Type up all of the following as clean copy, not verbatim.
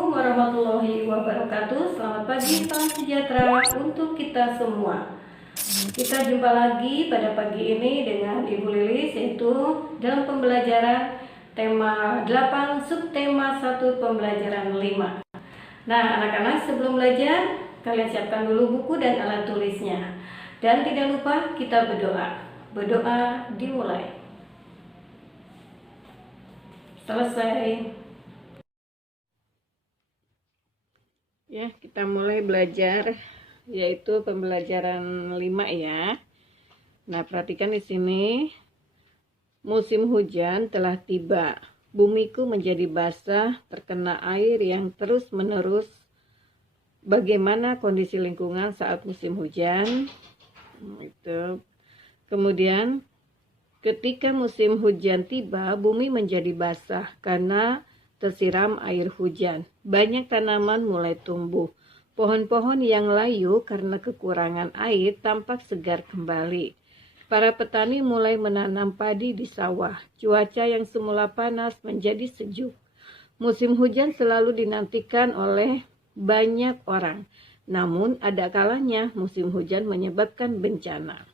Assalamualaikum warahmatullahi wabarakatuh. Selamat pagi, salam sejahtera untuk kita semua. Kita jumpa lagi pada pagi ini dengan Ibu Lilis, yaitu dalam pembelajaran tema 8 subtema 1 pembelajaran 5. Nah, anak-anak, sebelum belajar kalian siapkan dulu buku dan alat tulisnya. Dan tidak lupa kita berdoa. Berdoa dimulai. Selesai. Ya, kita mulai belajar, yaitu pembelajaran 5 ya. Nah, perhatikan di sini. Musim hujan telah tiba. Bumiku menjadi basah, terkena air yang terus-menerus. Bagaimana kondisi lingkungan saat musim hujan? Itu. Kemudian, ketika musim hujan tiba, bumi menjadi basah karena tersiram air hujan. Banyak tanaman mulai tumbuh. Pohon-pohon yang layu karena kekurangan air tampak segar kembali. Para petani mulai menanam padi di sawah. Cuaca yang semula panas menjadi sejuk. Musim hujan selalu dinantikan oleh banyak orang. Namun ada kalanya musim hujan menyebabkan bencana.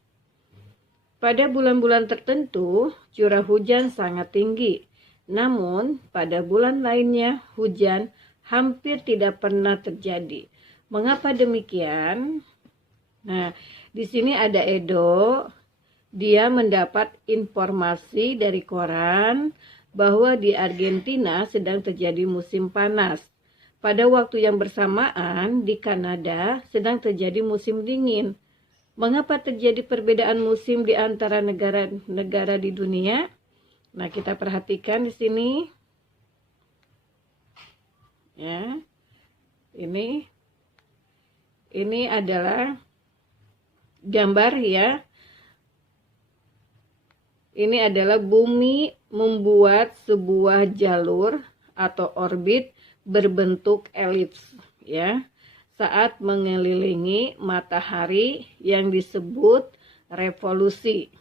Pada bulan-bulan tertentu, curah hujan sangat tinggi. Namun, pada bulan lainnya, hujan hampir tidak pernah terjadi. Mengapa demikian? Nah, di sini ada Edo. Dia mendapat informasi dari koran bahwa di Argentina sedang terjadi musim panas. Pada waktu yang bersamaan, di Kanada sedang terjadi musim dingin. Mengapa terjadi perbedaan musim di antara negara-negara di dunia? Nah, kita perhatikan di sini. Ya. Ini adalah gambar ya. Ini adalah bumi membuat sebuah jalur atau orbit berbentuk elips ya. Saat mengelilingi matahari yang disebut revolusi.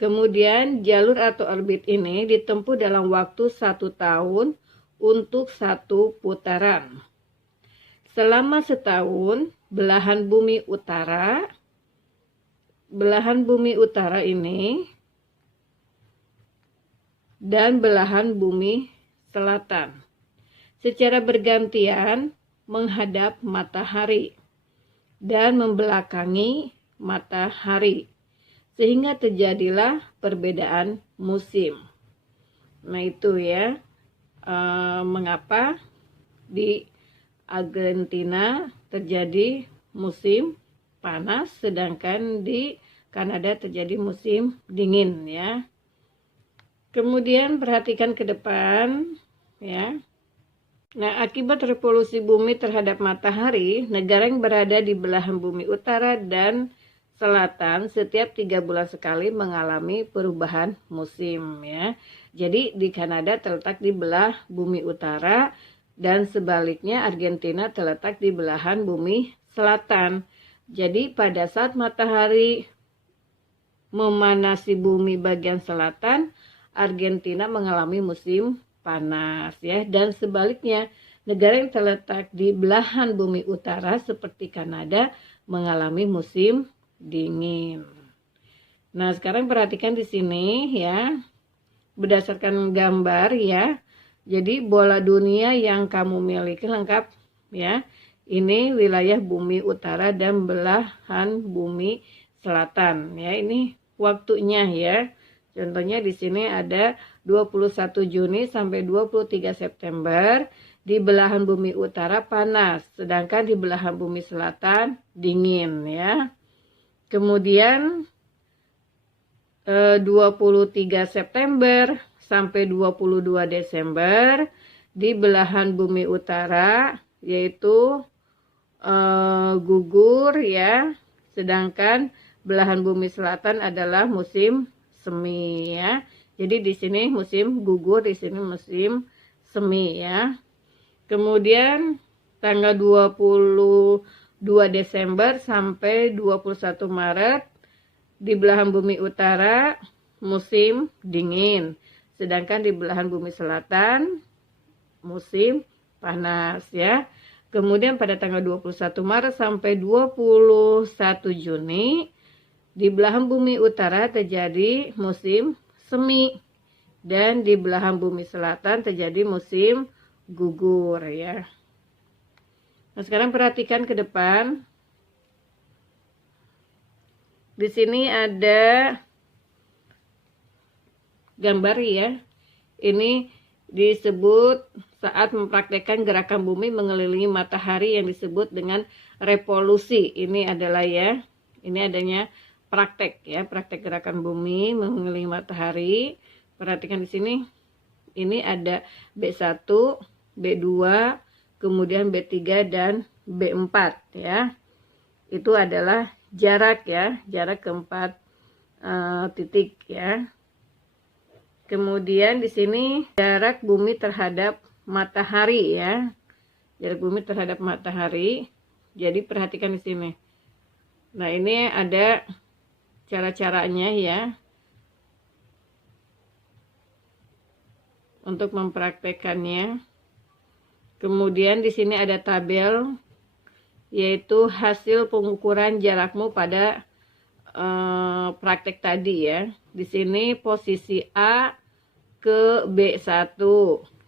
Kemudian jalur atau orbit ini ditempuh dalam waktu 1 tahun untuk 1 putaran. Selama setahun, belahan bumi utara ini dan belahan bumi selatan secara bergantian menghadap matahari dan membelakangi matahari. Sehingga terjadilah perbedaan musim. Nah itu ya, mengapa di Argentina terjadi musim panas, sedangkan di Kanada terjadi musim dingin ya. Kemudian perhatikan ke depan ya. Nah, akibat revolusi bumi terhadap matahari, negara yang berada di belahan bumi utara dan selatan setiap 3 bulan sekali mengalami perubahan musim ya. Jadi di Kanada terletak di belah bumi utara dan sebaliknya Argentina terletak di belahan bumi selatan. Jadi pada saat matahari memanasi bumi bagian selatan, Argentina mengalami musim panas ya, dan sebaliknya negara yang terletak di belahan bumi utara seperti Kanada mengalami musim dingin. Nah, sekarang perhatikan di sini ya. Berdasarkan gambar ya. Jadi bola dunia yang kamu miliki lengkap ya. Ini wilayah bumi utara dan belahan bumi selatan ya. Ini waktunya ya. Contohnya di sini ada 21 Juni sampai 23 September. Di belahan bumi utara panas, sedangkan di belahan bumi selatan dingin ya. Kemudian 23 September sampai 22 Desember di belahan bumi utara yaitu gugur ya, sedangkan belahan bumi selatan adalah musim semi ya. Jadi di sini musim gugur, di sini musim semi ya. Kemudian tanggal 22 Desember sampai 21 Maret di belahan bumi utara musim dingin, sedangkan di belahan bumi selatan musim panas ya. Kemudian pada tanggal 21 Maret sampai 21 Juni di belahan bumi utara terjadi musim semi dan di belahan bumi selatan terjadi musim gugur ya. Nah, sekarang perhatikan ke depan. Di sini ada gambar ya. Ini disebut saat mempraktekkan gerakan bumi mengelilingi matahari yang disebut dengan revolusi. Ini adalah ya, ini adanya praktek ya, praktek gerakan bumi mengelilingi matahari. Perhatikan di sini. Ini ada B1, B2, kemudian B3 dan B4 ya. Itu adalah jarak ya, jarak keempat titik ya. Kemudian di sini jarak bumi terhadap matahari ya. Jarak bumi terhadap matahari. Jadi perhatikan di sini. Nah, ini ada cara-caranya ya. Untuk mempraktekannya. Kemudian di sini ada tabel yaitu hasil pengukuran jarakmu pada praktek tadi ya. Di sini posisi A ke B1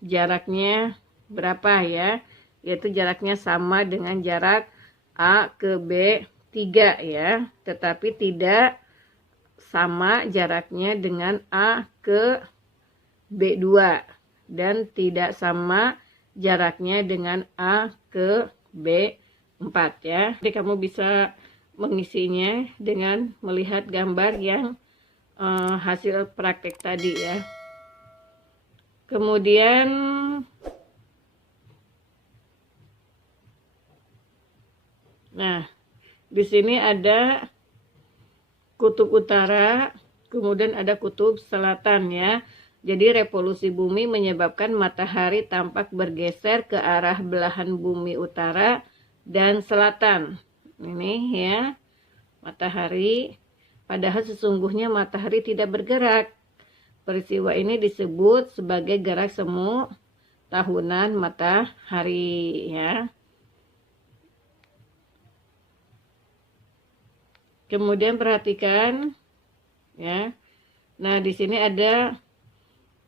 jaraknya berapa ya, yaitu jaraknya sama dengan jarak A ke B3 ya, tetapi tidak sama jaraknya dengan A ke B2 dan tidak sama jaraknya dengan A ke B4 ya. Jadi kamu bisa mengisinya dengan melihat gambar yang hasil praktek tadi ya. Kemudian nah, di sini ada kutub utara, kemudian ada kutub selatan ya. Jadi revolusi bumi menyebabkan matahari tampak bergeser ke arah belahan bumi utara dan selatan. Ini ya, matahari. Padahal sesungguhnya matahari tidak bergerak. Peristiwa ini disebut sebagai gerak semu tahunan matahari ya. Kemudian perhatikan ya. Nah, di sini ada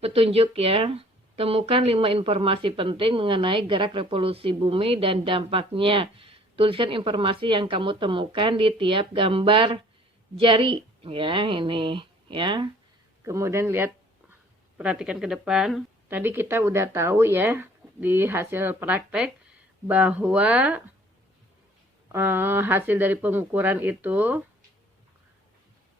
petunjuk ya. Temukan 5 informasi penting mengenai gerak revolusi bumi dan dampaknya. Tuliskan informasi yang kamu temukan di tiap gambar jari ya, ini ya. Kemudian lihat, perhatikan ke depan. Tadi kita udah tahu ya di hasil praktek bahwa hasil dari pengukuran itu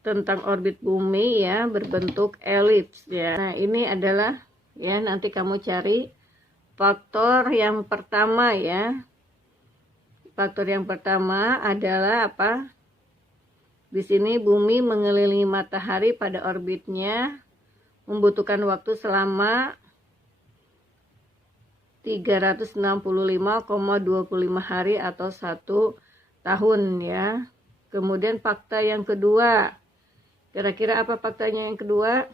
tentang orbit bumi ya berbentuk elips ya. Nah, ini adalah ya, nanti kamu cari faktor yang pertama ya. Faktor yang pertama adalah apa? Di sini bumi mengelilingi matahari pada orbitnya membutuhkan waktu selama 365,25 hari atau 1 tahun ya. Kemudian fakta yang kedua. Kira-kira apa faktanya yang kedua?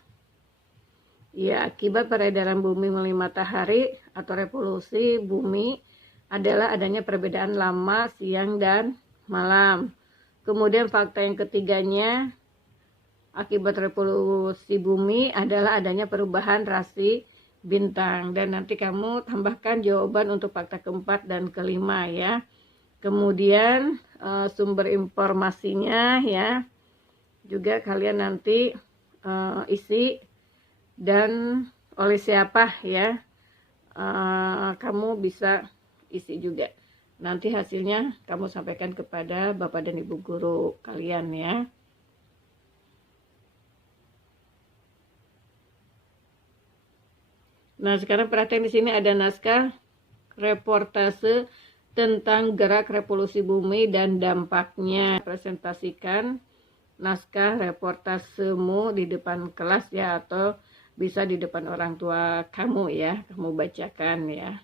Ya, akibat peredaran bumi melalui matahari atau revolusi bumi adalah adanya perbedaan lama siang dan malam. Kemudian fakta yang ketiganya, akibat revolusi bumi adalah adanya perubahan rasi bintang. Dan nanti kamu tambahkan jawaban untuk fakta keempat dan kelima ya. Kemudian sumber informasinya ya, juga kalian nanti isi dan oleh siapa ya, kamu bisa isi juga. Nanti hasilnya kamu sampaikan kepada Bapak dan Ibu guru kalian ya. Nah, sekarang perhatian di sini ada naskah reportase tentang gerak revolusi bumi dan dampaknya. Presentasikan naskah reportasemu di depan kelas ya, atau bisa di depan orang tua kamu ya, kamu bacakan ya.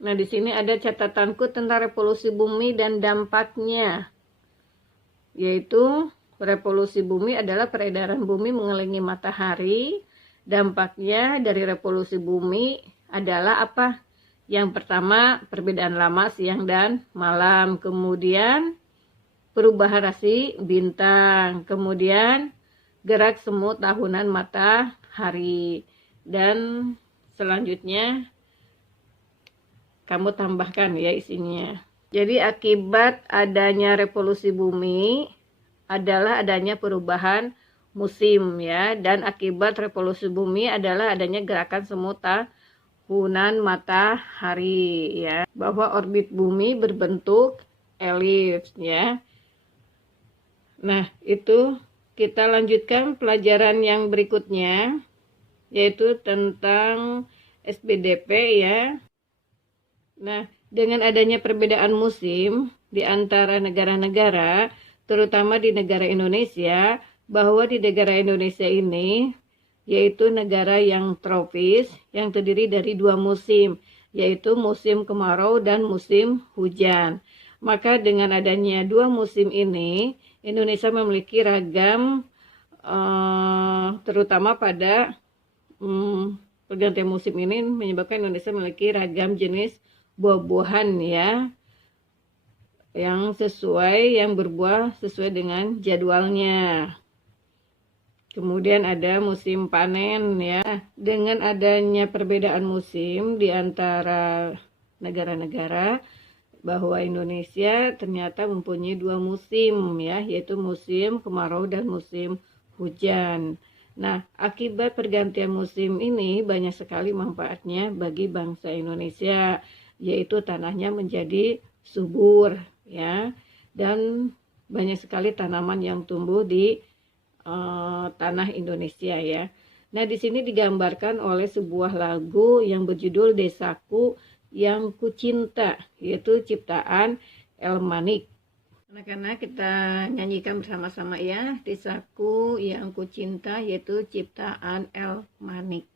Nah, di sini ada catatanku tentang revolusi bumi dan dampaknya. Yaitu revolusi bumi adalah peredaran bumi mengelilingi matahari. Dampaknya dari revolusi bumi adalah apa? Yang pertama, perbedaan lama siang dan malam. Kemudian, perubahan rasi bintang. Kemudian, gerak semu tahunan matahari. Dan selanjutnya, kamu tambahkan ya isinya. Jadi, akibat adanya revolusi bumi adalah adanya perubahan musim ya. Dan akibat revolusi bumi adalah adanya gerakan semu tahunan matahari ya, bahwa orbit bumi berbentuk elips ya. Nah, itu kita lanjutkan pelajaran yang berikutnya, yaitu tentang SPDP ya. Nah, dengan adanya perbedaan musim di antara negara-negara, terutama di negara Indonesia, bahwa di negara Indonesia ini yaitu negara yang tropis yang terdiri dari 2 musim, yaitu musim kemarau dan musim hujan. Maka dengan adanya 2 musim ini, Indonesia memiliki ragam terutama pada pergantian musim ini menyebabkan Indonesia memiliki ragam jenis buah-buahan ya, yang berbuah sesuai dengan jadwalnya. Kemudian ada musim panen ya. Dengan adanya perbedaan musim di antara negara-negara, bahwa Indonesia ternyata mempunyai 2 musim ya, yaitu musim kemarau dan musim hujan. Nah, akibat pergantian musim ini banyak sekali manfaatnya bagi bangsa Indonesia, yaitu tanahnya menjadi subur ya, dan banyak sekali tanaman yang tumbuh di tanah Indonesia ya. Nah, di sini digambarkan oleh sebuah lagu yang berjudul Desaku yang Kucinta, yaitu ciptaan Elmanik. Anak-anak, kita nyanyikan bersama-sama ya, Desaku yang Kucinta, yaitu ciptaan Elmanik.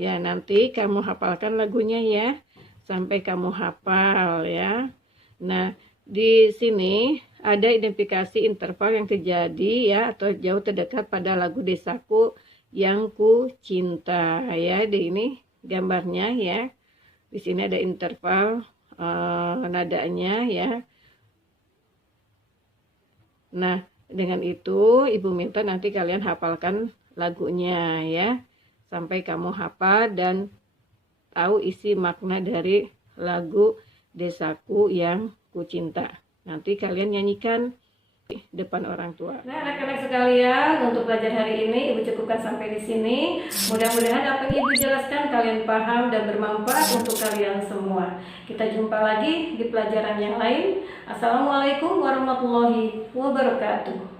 Ya, nanti kamu hafalkan lagunya ya, sampai kamu hafal ya. Nah, di sini ada identifikasi interval yang terjadi ya, atau jauh terdekat pada lagu Desaku yang Kucinta ya. Di ini gambarnya ya. Di sini ada interval nadanya ya. Nah, dengan itu Ibu minta nanti kalian hafalkan lagunya ya, sampai kamu hafal dan tahu isi makna dari lagu Desaku yang Kucinta. Nanti kalian nyanyikan di depan orang tua. Nah, anak-anak sekalian, untuk belajar hari ini Ibu cukupkan sampai di sini. Mudah-mudahan apa yang Ibu jelaskan kalian paham dan bermanfaat untuk kalian semua. Kita jumpa lagi di pelajaran yang lain. Assalamualaikum warahmatullahi wabarakatuh.